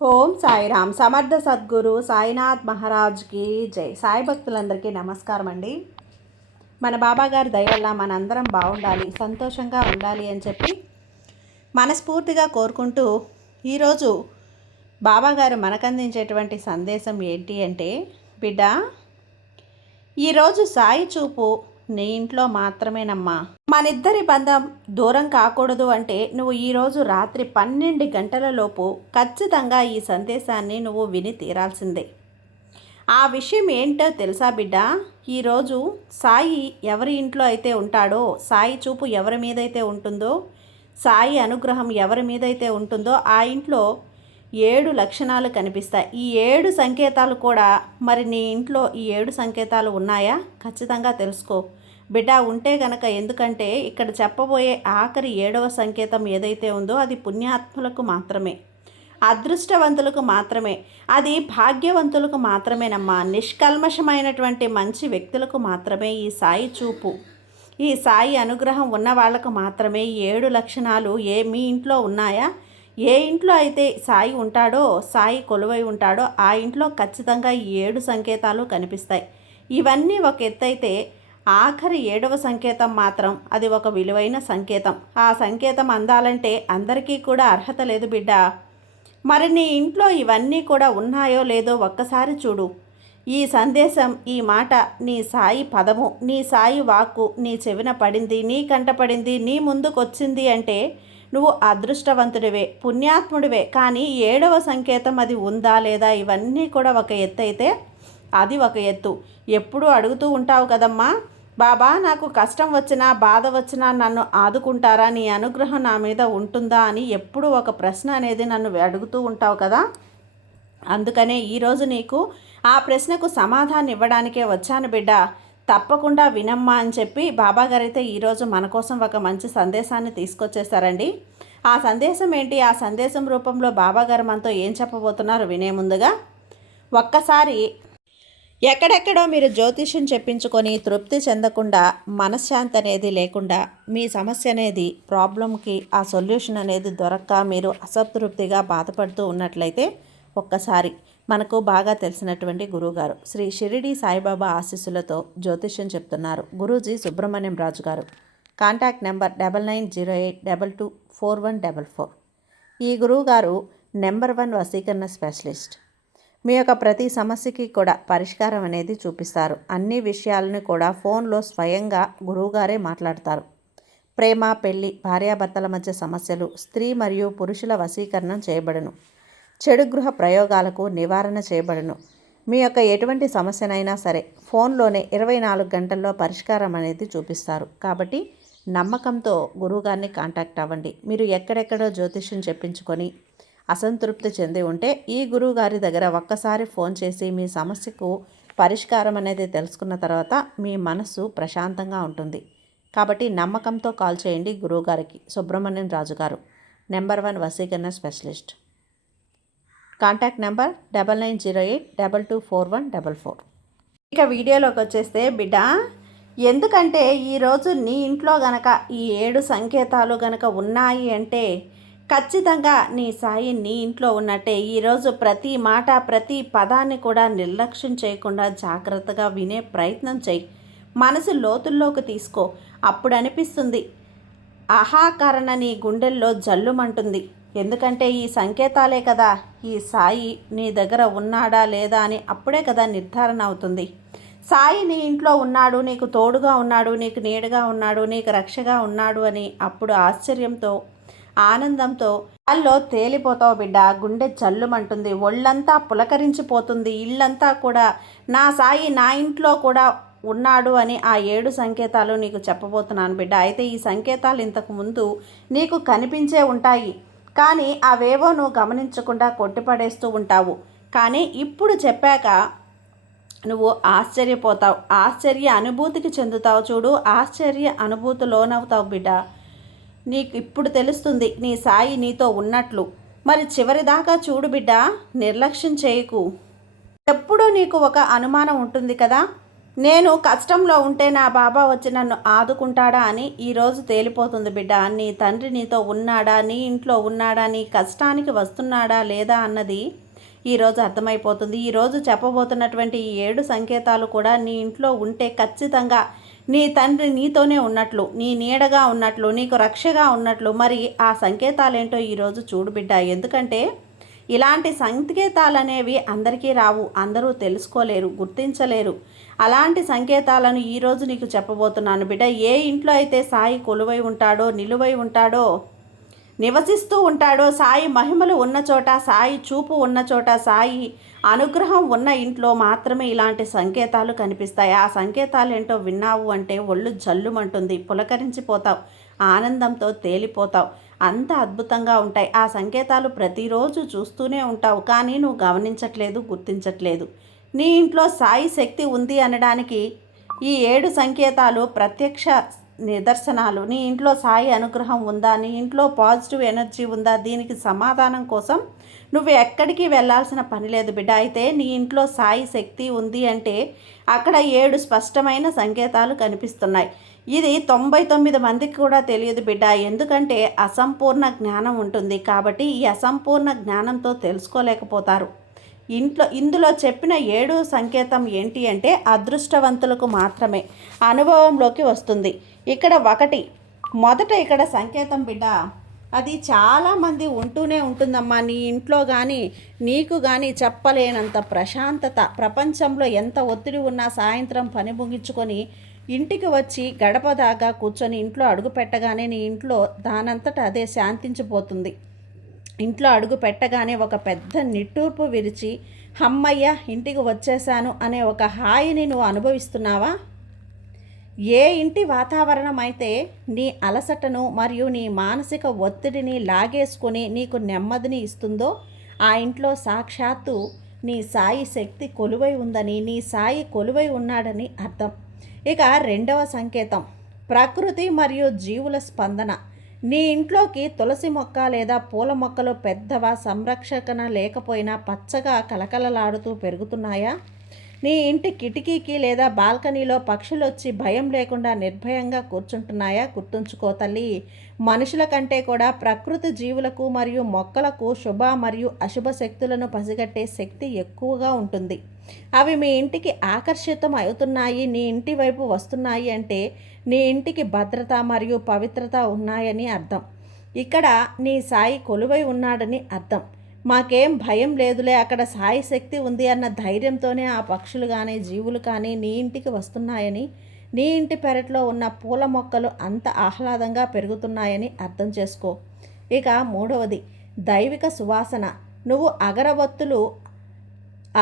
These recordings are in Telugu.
ఓం సాయిరామ్. సమర్థ సద్గురు సాయినాథ్ మహారాజ్కి జై. సాయి భక్తులందరికీ నమస్కారం అండి. మన బాబాగారి దయ వల్ల మనందరం బాగుండాలి, సంతోషంగా ఉండాలి అని చెప్పి మనస్ఫూర్తిగా కోరుకుంటూ ఈరోజు బాబాగారు మనకందించేటువంటి సందేశం ఏంటి అంటే, బిడ్డ, ఈరోజు సాయి చూపు నీ ఇంట్లో మాత్రమేనమ్మా. మనిద్దరి బంధం దూరం కాకూడదు అంటే నువ్వు ఈరోజు రాత్రి 12 గంటల లోపు ఖచ్చితంగా ఈ సందేశాన్ని నువ్వు విని తీరాల్సిందే. ఆ విషయం ఏంటో తెలుసా బిడ్డ? ఈరోజు సాయి ఎవరి ఇంట్లో అయితే ఉంటాడో, సాయి చూపు ఎవరి మీదైతే ఉంటుందో, సాయి అనుగ్రహం ఎవరి మీదైతే ఉంటుందో ఆ ఇంట్లో 7 లక్షణాలు కనిపిస్తాయి. ఈ 7 సంకేతాలు కూడా మరి నీ ఇంట్లో ఈ 7 సంకేతాలు ఉన్నాయా? ఖచ్చితంగా తెలుసుకో బిడ్డ. ఉంటే గనక, ఎందుకంటే ఇక్కడ చెప్పబోయే ఆఖరి 7వ సంకేతం ఏదైతే ఉందో అది పుణ్యాత్ములకు మాత్రమే, అదృష్టవంతులకు మాత్రమే, అది భాగ్యవంతులకు మాత్రమేనమ్మా. నిష్కల్మషమైనటువంటి మంచి వ్యక్తులకు మాత్రమే ఈ సాయి చూపు, ఈ సాయి అనుగ్రహం ఉన్న వాళ్ళకు మాత్రమే 7 లక్షణాలు మీ ఇంట్లో ఉన్నాయా? ఏ ఇంట్లో అయితే సాయి ఉంటాడో, సాయి కొలువై ఉంటాడో ఆ ఇంట్లో ఖచ్చితంగా 7 సంకేతాలు కనిపిస్తాయి. ఇవన్నీ ఒక ఎత్తైతే ఆఖరి 7వ సంకేతం మాత్రం అది ఒక విలువైన సంకేతం. ఆ సంకేతం అందాలంటే అందరికీ కూడా అర్హత లేదు బిడ్డ. మరి నీ ఇంట్లో ఇవన్నీ కూడా ఉన్నాయో లేదో ఒక్కసారి చూడు. ఈ సందేశం, ఈ మాట, నీ సాయి పదము, నీ సాయి వాక్కు నీ చెవిన పడింది, నీ కంట పడింది, నీ ముందుకు వచ్చింది అంటే నువ్వు అదృష్టవంతుడివే, పుణ్యాత్ముడివే. కానీ 7వ సంకేతం అది ఉందా లేదా, ఇవన్నీ కూడా ఒక ఎత్తు అయితే అది ఒక ఎత్తు. ఎప్పుడూ అడుగుతూ ఉంటావు కదమ్మా, బాబా నాకు కష్టం వచ్చినా బాధ వచ్చినా నన్ను ఆదుకుంటారా, నీ అనుగ్రహం నా మీద ఉంటుందా అని ఎప్పుడూ ఒక ప్రశ్న అనేది నన్ను అడుగుతూ ఉంటావు కదా. అందుకనే ఈరోజు నీకు ఆ ప్రశ్నకు సమాధానం ఇవ్వడానికే వచ్చాను బిడ్డ. తప్పకుండా వినమ్మా అని చెప్పి బాబాగారు అయితే ఈరోజు మన కోసం ఒక మంచి సందేశాన్ని తీసుకొచ్చేసారండి. ఆ సందేశం ఏంటి? ఆ సందేశం రూపంలో బాబాగారు మనతో ఏం చెప్పబోతున్నారు వినే ముందుగా ఒక్కసారి ఎక్కడెక్కడో మీరు జ్యోతిష్యం చెప్పించుకొని తృప్తి చెందకుండా, మనశ్శాంతి అనేది లేకుండా, మీ సమస్య అనేది ప్రాబ్లంకి ఆ సొల్యూషన్ అనేది దొరక్క మీరు అసంతృప్తిగా బాధపడుతూ ఉన్నట్లయితే ఒక్కసారి మనకు బాగా తెలిసినటువంటి గురువుగారు శ్రీ షిరిడి సాయిబాబా ఆశీస్సులతో జ్యోతిష్యం చెప్తున్నారు గురూజీ సుబ్రహ్మణ్యం రాజు గారు. Contact number 9908224144. ఈ గురువుగారు నెంబర్ 1 వశీకరణ స్పెషలిస్ట్. మీ యొక్క ప్రతి సమస్యకి కూడా పరిష్కారం అనేది చూపిస్తారు. అన్ని విషయాలను కూడా ఫోన్లో స్వయంగా గురువుగారే మాట్లాడతారు. ప్రేమ, పెళ్లి, భార్యాభర్తల మధ్య సమస్యలు, స్త్రీ మరియు పురుషుల వశీకరణం చేయబడును. చెడు గృహ ప్రయోగాలకు నివారణ చేయబడును. మీ యొక్క ఎటువంటి సమస్యనైనా సరే ఫోన్లోనే 24 గంటల్లో పరిష్కారం అనేది చూపిస్తారు. కాబట్టి నమ్మకంతో గురువుగారిని కాంటాక్ట్ అవ్వండి. మీరు ఎక్కడెక్కడో జ్యోతిష్యం చెప్పించుకొని అసంతృప్తి చెంది ఉంటే ఈ గురువుగారి దగ్గర ఒక్కసారి ఫోన్ చేసి మీ సమస్యకు పరిష్కారం అనేది తెలుసుకున్న తర్వాత మీ మనసు ప్రశాంతంగా ఉంటుంది. కాబట్టి నమ్మకంతో కాల్ చేయండి గురువుగారికి. సుబ్రహ్మణ్యం రాజు గారు, నెంబర్ 1 వశీకరణ స్పెషలిస్ట్. Contact number 9908224144. ఇక వీడియోలోకి వచ్చేస్తే బిడ్డ, ఎందుకంటే ఈరోజు నీ ఇంట్లో గనక ఈ 7 సంకేతాలు గనక ఉన్నాయి అంటే ఖచ్చితంగా నీ సాయి నీ ఇంట్లో ఉన్నట్టే. ఈరోజు ప్రతి మాట, ప్రతి పదాన్ని కూడా నిర్లక్ష్యం చేయకుండా జాగ్రత్తగా వినే ప్రయత్నం చేయి. మనసు లోతుల్లోకి తీసుకో. అప్పుడు అనిపిస్తుంది, అహాకరణ నీ గుండెల్లో జల్లుమంటుంది. ఎందుకంటే ఈ సంకేతాలే కదా ఈ సాయి నీ దగ్గర ఉన్నాడా లేదా అని అప్పుడే కదా నిర్ధారణ అవుతుంది. సాయి నీ ఇంట్లో ఉన్నాడు, నీకు తోడుగా ఉన్నాడు, నీకు నీడగా ఉన్నాడు, నీకు రక్షగా ఉన్నాడు అని అప్పుడు ఆశ్చర్యంతో, ఆనందంతో వాళ్ళలో తేలిపోతావు బిడ్డ. గుండె జల్లుమంటుంది, ఒళ్ళంతా పులకరించిపోతుంది. ఇల్లంతా కూడా నా సాయి నా ఇంట్లో కూడా ఉన్నాడు అని ఆ 7 సంకేతాలు నీకు చెప్పబోతున్నాను బిడ్డ. అయితే ఈ సంకేతాలు ఇంతకు ముందు నీకు కనిపించే ఉంటాయి, కానీ అవేవో నువ్వు గమనించకుండా కొట్టిపడేస్తూ ఉంటావు. కానీ ఇప్పుడు చెప్పాక నువ్వు ఆశ్చర్యపోతావు, ఆశ్చర్య అనుభూతికి చెందుతావు. చూడు, ఆశ్చర్య అనుభూతి లోనవుతావు బిడ్డ. నీకు ఇప్పుడు తెలుస్తుంది నీ సాయి నీతో ఉన్నట్లు. మరి చివరిదాకా చూడు బిడ్డ, నిర్లక్ష్యం చేయకు. ఎప్పుడూ నీకు ఒక అనుమానం ఉంటుంది కదా, నేను కష్టంలో ఉంటే నా బాబా వచ్చి నన్ను ఆదుకుంటాడా అని ఈరోజు తేలిపోతుంది బిడ్డ. నీ తండ్రి నీతో ఉన్నాడా, నీ ఇంట్లో ఉన్నాడా, నీ కష్టానికి వస్తున్నాడా లేదా అన్నది ఈరోజు అర్థమైపోతుంది. ఈరోజు చెప్పబోతున్నటువంటి ఈ 7 సంకేతాలు కూడా నీ ఇంట్లో ఉంటే ఖచ్చితంగా నీ తండ్రి నీతోనే ఉన్నట్లు, నీ నీడగా ఉన్నట్లు, నీకు రక్షగా ఉన్నట్లు. మరి ఆ సంకేతాలేంటో ఈరోజు చూడు బిడ్డ. ఎందుకంటే ఇలాంటి సంకేతాలు అనేవి అందరికీ రావు, అందరూ తెలుసుకోలేరు, గుర్తించలేరు. అలాంటి సంకేతాలను ఈరోజు నీకు చెప్పబోతున్నాను బిడ్డ. ఏ ఇంట్లో అయితే సాయి కొలువై ఉంటాడో, నిలువై ఉంటాడో, నివసిస్తూ ఉంటాడో, సాయి మహిమలు ఉన్న చోట, సాయి చూపు ఉన్న చోట, సాయి అనుగ్రహం ఉన్న ఇంట్లో మాత్రమే ఇలాంటి సంకేతాలు కనిపిస్తాయి. ఆ సంకేతాలు ఏంటో విన్నావు అంటే ఒళ్ళు జల్లుమంటుంది, పులకరించిపోతావు, ఆనందంతో తేలిపోతావు. అంత అద్భుతంగా ఉంటాయి ఆ సంకేతాలు. ప్రతిరోజు చూస్తూనే ఉంటావు, కానీ నువ్వు గమనించట్లేదు, గుర్తించట్లేదు. నీ ఇంట్లో సాయి శక్తి ఉంది అనడానికి ఈ 7 సంకేతాలు ప్రత్యక్ష నిదర్శనాలు. నీ ఇంట్లో సాయి అనుగ్రహం ఉందా, నీ ఇంట్లో పాజిటివ్ ఎనర్జీ ఉందా, దీనికి సమాధానం కోసం నువ్వు ఎక్కడికి వెళ్ళాల్సిన పని లేదు బిడ్డ. అయితే నీ ఇంట్లో సాయి శక్తి ఉంది అంటే అక్కడ 7 స్పష్టమైన సంకేతాలు కనిపిస్తున్నాయి. ఇది 99 మందికి కూడా తెలియదు బిడ్డ. ఎందుకంటే అసంపూర్ణ జ్ఞానం ఉంటుంది కాబట్టి ఈ అసంపూర్ణ జ్ఞానంతో తెలుసుకోలేకపోతారు. ఇందులో చెప్పిన 7 సంకేతం ఏంటి అంటే అదృష్టవంతులకు మాత్రమే అనుభవంలోకి వస్తుంది. ఇక్కడ మొదట ఇక్కడ సంకేతం బిడ్డ, అది చాలామంది ఉంటూనే ఉంటుందమ్మా. నీ ఇంట్లో కానీ నీకు కానీ చెప్పలేనంత ప్రశాంతత. ప్రపంచంలో ఎంత ఒత్తిడి ఉన్నా సాయంత్రం పని ముగించుకొని ఇంటికి వచ్చి గడప దాకా కూర్చొని ఇంట్లో అడుగు పెట్టగానే నీ ఇంట్లో దానంతట అదే శాంతించిపోతుంది. ఇంట్లో అడుగు పెట్టగానే ఒక పెద్ద నిట్టూర్పు విరిచి హమ్మయ్య ఇంటికి వచ్చేసాను అనే ఒక హాయిని నువ్వు అనుభవిస్తున్నావా? ఏ ఇంటి వాతావరణం అయితే నీ అలసటను మరియు నీ మానసిక ఒత్తిడిని లాగేసుకొని నీకు నెమ్మదిని ఇస్తుందో ఆ ఇంట్లో సాక్షాత్తు నీ సాయి శక్తి కొలువై ఉందని, నీ సాయి కొలువై ఉన్నాడని అర్థం. ఇక రెండవ సంకేతం ప్రకృతి మరియు జీవుల స్పందన. నీ ఇంట్లోకి తులసి మొక్క లేదా పూల మొక్కలు పెద్దవా, సంరక్షణ లేకపోయినా పచ్చగా కలకలలాడుతూ పెరుగుతున్నాయా? నీ ఇంటి కిటికీకి లేదా బాల్కనీలో పక్షులు వచ్చి భయం లేకుండా నిర్భయంగా కూర్చుంటున్నాయా? గుర్తుంచుకో తల్లి, మనుషుల కంటే కూడా ప్రకృతి జీవులకు మరియు మొక్కలకు శుభ మరియు అశుభ శక్తులను పసిగట్టే శక్తి ఎక్కువగా ఉంటుంది. అవి మీ ఇంటికి ఆకర్షితం అవుతున్నాయి, నీ ఇంటి వైపు వస్తున్నాయి అంటే నీ ఇంటికి భద్రత మరియు పవిత్రత ఉన్నాయని అర్థం. ఇక్కడ నీ సాయి కొలువై ఉన్నాడని అర్థం. మాకేం భయం లేదులే, అక్కడ సాయి శక్తి ఉంది అన్న ధైర్యంతోనే ఆ పక్షులు కానీ జీవులు కానీ నీ ఇంటికి వస్తున్నాయని, నీ ఇంటి పెరట్లో ఉన్న పూల మొక్కలు అంత ఆహ్లాదంగా పెరుగుతున్నాయని అర్థం చేసుకో. ఇక మూడవది దైవిక సువాసన. నువ్వు అగరబత్తులు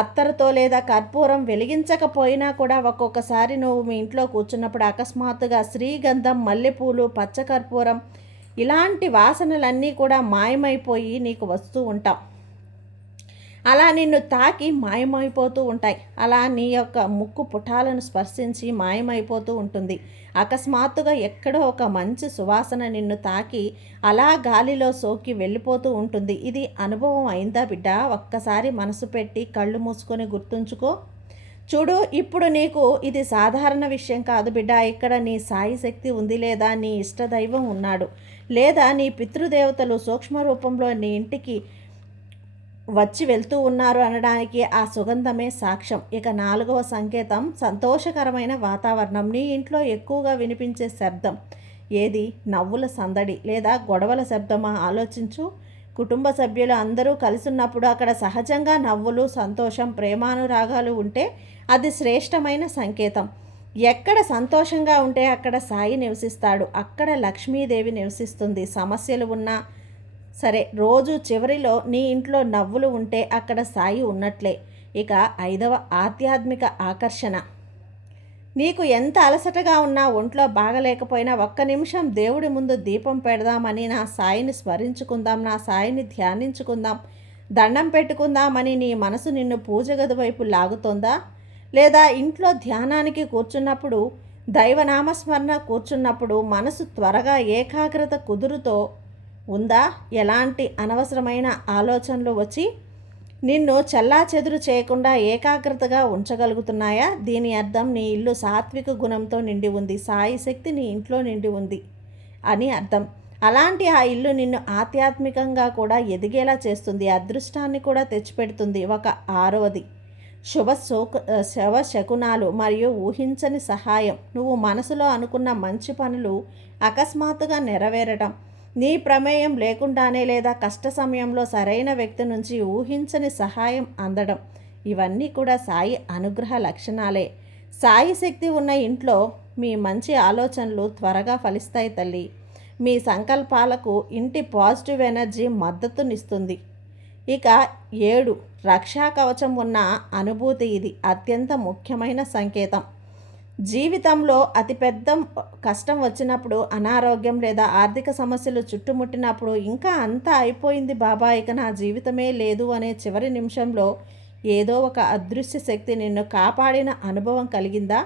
అత్తరుతో లేదా కర్పూరం వెలిగించకపోయినా కూడా ఒక్కొక్కసారి నువ్వు మీ ఇంట్లో కూర్చున్నప్పుడు అకస్మాత్తుగా శ్రీగంధం, మల్లెపూలు, పచ్చకర్పూరం ఇలాంటి వాసనలన్నీ కూడా మాయమైపోయి నీకు వస్తూ ఉంటావు. అలా నిన్ను తాకి మాయమైపోతూ ఉంటాయి. అలా నీ యొక్క ముక్కు పుటాలను స్పర్శించి మాయమైపోతూ ఉంటుంది. అకస్మాత్తుగా ఎక్కడో ఒక మంచి సువాసన నిన్ను తాకి అలా గాలిలో సోకి వెళ్ళిపోతూ ఉంటుంది. ఇది అనుభవం అయిందా బిడ్డ? ఒక్కసారి మనసు పెట్టి కళ్ళు మూసుకొని గుర్తుంచుకో. చూడు, ఇప్పుడు నీకు ఇది సాధారణ విషయం కాదు బిడ్డ. ఇక్కడ నీ సాయి శక్తి ఉంది, లేదా నీ ఇష్టదైవం ఉన్నాడు, లేదా నీ పితృదేవతలు సూక్ష్మ రూపంలో నీ ఇంటికి వచ్చి వెళ్తూ ఉన్నారు అనడానికి ఆ సుగంధమే సాక్ష్యం. ఇక నాలుగవ సంకేతం సంతోషకరమైన వాతావరణం. నీ ఇంట్లో ఎక్కువగా వినిపించే శబ్దం ఏది? నవ్వుల సందడి లేదా గొడవల శబ్దమా? ఆలోచించు. కుటుంబ సభ్యులు అందరూ కలిసి ఉన్నప్పుడు అక్కడ సహజంగా నవ్వులు, సంతోషం, ప్రేమానురాగాలు ఉంటే అది శ్రేష్టమైన సంకేతం. ఎక్కడ సంతోషంగా ఉంటే అక్కడ సాయి నివసిస్తాడు, అక్కడ లక్ష్మీదేవి నివసిస్తుంది. సమస్యలు ఉన్నా సరే, రోజు చివరిలో నీ ఇంట్లో నవ్వులు ఉంటే అక్కడ సాయి ఉన్నట్లే. ఇక ఐదవ ఆధ్యాత్మిక ఆకర్షణ. నీకు ఎంత అలసటగా ఉన్నా, ఒంట్లో బాగలేకపోయినా ఒక్క నిమిషం దేవుడి ముందు దీపం పెడదామని, నా సాయిని స్మరించుకుందాం, నా సాయిని ధ్యానించుకుందాం, దండం పెట్టుకుందామని నీ మనసు నిన్ను పూజ గది వైపు లాగుతోందా? లేదా ఇంట్లో ధ్యానానికి కూర్చున్నప్పుడు, దైవనామస్మరణ కూర్చున్నప్పుడు మనసు త్వరగా ఏకాగ్రత కుదురుతో ఉందా? ఎలాంటి అనవసరమైన ఆలోచనలు వచ్చి నిన్ను చెల్లాచెదురు చేయకుండా ఏకాగ్రతగా ఉంచగలుగుతున్నాయా? దీని అర్థం నీ ఇల్లు సాత్విక గుణంతో నిండి ఉంది, సాయి శక్తి నీ ఇంట్లో నిండి ఉంది అని అర్థం. అలాంటి ఆ ఇల్లు నిన్ను ఆధ్యాత్మికంగా కూడా ఎదిగేలా చేస్తుంది, అదృష్టాన్ని కూడా తెచ్చిపెడుతుంది. ఒక ఆరవది శుభ శకునాలు మరియు ఊహించని సహాయం. నువ్వు మనసులో అనుకున్న మంచి పనులు అకస్మాత్తుగా నెరవేరటం, నీ ప్రమేయం లేకుండానే లేదా కష్ట సమయంలో సరైన వ్యక్తి నుంచి ఊహించని సహాయం అందడం, ఇవన్నీ కూడా సాయి అనుగ్రహ లక్షణాలే. సాయి శక్తి ఉన్న ఇంట్లో మీ మంచి ఆలోచనలు త్వరగా ఫలిస్తాయి తల్లి. మీ సంకల్పాలకు ఇంటి పాజిటివ్ ఎనర్జీ మద్దతునిస్తుంది. ఇక 7 రక్షా కవచం ఉన్న అనుభూతి. ఇది అత్యంత ముఖ్యమైన సంకేతం. జీవితంలో అతిపెద్ద కష్టం వచ్చినప్పుడు, అనారోగ్యం లేదా ఆర్థిక సమస్యలు చుట్టుముట్టినప్పుడు, ఇంకా అంతా అయిపోయింది బాబా, ఇక నా జీవితమే లేదు అనే చివరి నిమిషంలో ఏదో ఒక అదృశ్య శక్తి నిన్ను కాపాడిన అనుభవం కలిగిందా?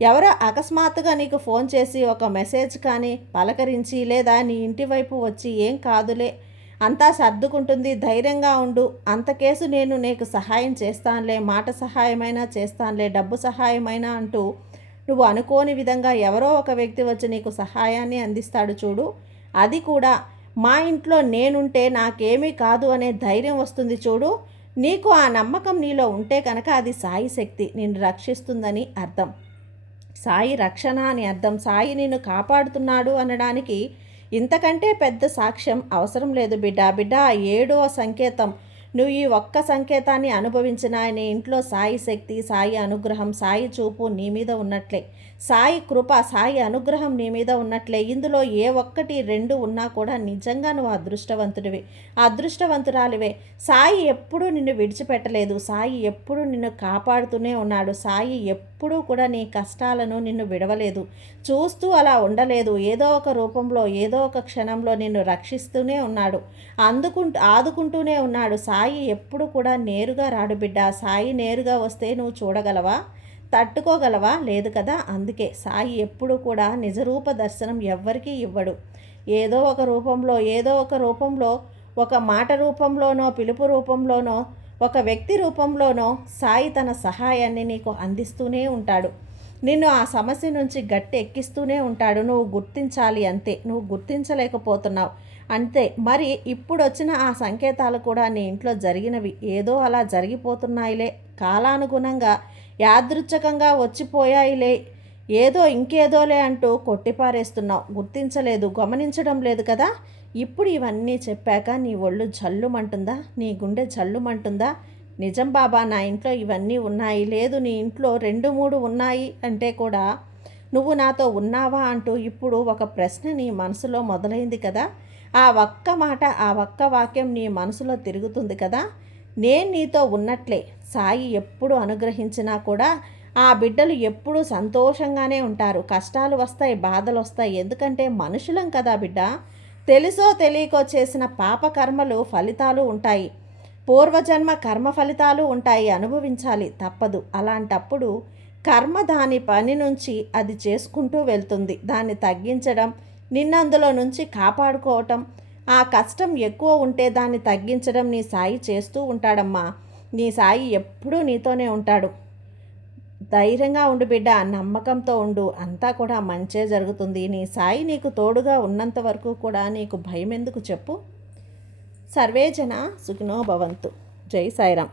ఎవరో అకస్మాత్తుగా నీకు ఫోన్ చేసి ఒక మెసేజ్ కానీ పలకరించి, లేదా నీ ఇంటి వైపు వచ్చి ఏం కాదులే, అంతా సర్దుకుంటుంది, ధైర్యంగా ఉండు, అంతకేసు నేను నీకు సహాయం చేస్తానులే, మాట సహాయమైనా చేస్తానులే, డబ్బు సహాయమైనా అంటూ నువ్వు అనుకోని విధంగా ఎవరో ఒక వ్యక్తి వచ్చి నీకు సహాయాన్ని అందిస్తాడు చూడు. అది కూడా మా ఇంట్లో నేనుంటే నాకేమీ కాదు అనే ధైర్యం వస్తుంది చూడు. నీకు ఆ నమ్మకం నీలో ఉంటే కనుక అది సాయి శక్తి నిన్ను రక్షిస్తుందని అర్థం. సాయి రక్షణ అని అర్థం. సాయి నిన్ను కాపాడుతున్నాడు అనడానికి ఇంతకంటే పెద్ద సాక్ష్యం అవసరం లేదు బిడ్డ. బిడ్డ, 7వ సంకేతం. నువ్వు ఈ ఒక్క సంకేతాన్ని అనుభవించిన నీ ఇంట్లో సాయి శక్తి, సాయి అనుగ్రహం, సాయి చూపు నీ మీద ఉన్నట్లే, సాయి కృప, సాయి అనుగ్రహం నీ మీద ఉన్నట్లే. ఇందులో ఏ ఒక్కటి 2 ఉన్నా కూడా నిజంగా నువ్వు అదృష్టవంతుడివి, అదృష్టవంతురాలివే. సాయి ఎప్పుడూ నిన్ను విడిచిపెట్టలేదు, సాయి ఎప్పుడూ నిన్ను కాపాడుతూనే ఉన్నాడు, సాయి ఎప్పుడూ కూడా నీ కష్టాలను నిన్ను విడవలేదు, చూస్తూ అలా ఉండలేదు. ఏదో ఒక రూపంలో, ఏదో ఒక క్షణంలో నిన్ను రక్షిస్తూనే ఉన్నాడు, ఆదుకుంటూనే ఉన్నాడు. సాయి ఎప్పుడు కూడా నేరుగా రాడు బిడ్డ. సాయి నేరుగా వస్తే నువ్వు చూడగలవా, తట్టుకోగలవా? లేదు కదా. అందుకే సాయి ఎప్పుడు కూడా నిజరూప దర్శనం ఎవ్వరికీ ఇవ్వడు. ఏదో ఒక రూపంలో, ఒక మాట రూపంలోనో, పిలుపు రూపంలోనో, ఒక వ్యక్తి రూపంలోనో సాయి తన సహాయాన్ని నీకు అందిస్తూనే ఉంటాడు. నిన్ను ఆ సమస్య నుంచి గట్టి ఎక్కిస్తూనే ఉంటాడు. నువ్వు గుర్తించాలి అంతే. నువ్వు గుర్తించలేకపోతున్నావు అంతే. మరి ఇప్పుడు వచ్చిన ఆ సంకేతాలు కూడా నీ ఇంట్లో జరిగినవి, ఏదో అలా జరిగిపోతున్నాయిలే, కాలానుగుణంగా యాదృచ్ఛికంగా వచ్చిపోయాయిలే, ఏదో ఇంకేదోలే అంటూ కొట్టిపారేస్తున్నావు. గుర్తించలేదు, గమనించడం లేదు కదా. ఇప్పుడు ఇవన్నీ చెప్పాక నీ ఒళ్ళు జల్లుమంటుందా, నీ గుండె జల్లుమంటుందా? నిజం బాబా, నా ఇంట్లో ఇవన్నీ ఉన్నాయి, లేదు నీ ఇంట్లో 2-3 ఉన్నాయి అంటే కూడా నువ్వు నాతో ఉన్నావా అంటూ ఇప్పుడు ఒక ప్రశ్న నీ మనసులో మొదలైంది కదా. ఆ ఒక్క మాట, ఆ ఒక్క వాక్యం నీ మనసులో తిరుగుతుంది కదా. నేను నీతో ఉన్నట్లే. సాయి ఎప్పుడు అనుగ్రహించినా కూడా ఆ బిడ్డలు ఎప్పుడూ సంతోషంగానే ఉంటారు. కష్టాలు వస్తాయి, బాధలు వస్తాయి, ఎందుకంటే మనుషులం కదా బిడ్డ. తెలుసో తెలియకో చేసిన పాప కర్మలు ఫలితాలు ఉంటాయి, పూర్వజన్మ కర్మ ఫలితాలు ఉంటాయి, అనుభవించాలి, తప్పదు. అలాంటప్పుడు కర్మ దాని పని నుంచి అది చేసుకుంటూ వెళ్తుంది. దాన్ని తగ్గించడం, నిన్నందులో నుంచి కాపాడుకోవటం, ఆ కష్టం ఎక్కువ ఉంటే దాన్ని తగ్గించడం నీ సాయి చేస్తూ ఉంటాడమ్మా. నీ సాయి ఎప్పుడూ నీతోనే ఉంటాడు. ధైర్యంగా ఉండు బిడ్డ, నమ్మకంతో ఉండు, అంతా కూడా మంచే జరుగుతుంది. నీ సాయి నీకు తోడుగా ఉన్నంత వరకు కూడా నీకు భయం ఎందుకు చెప్పు. సర్వేజన సుఖినో భవంతు. జై సాయిరాం.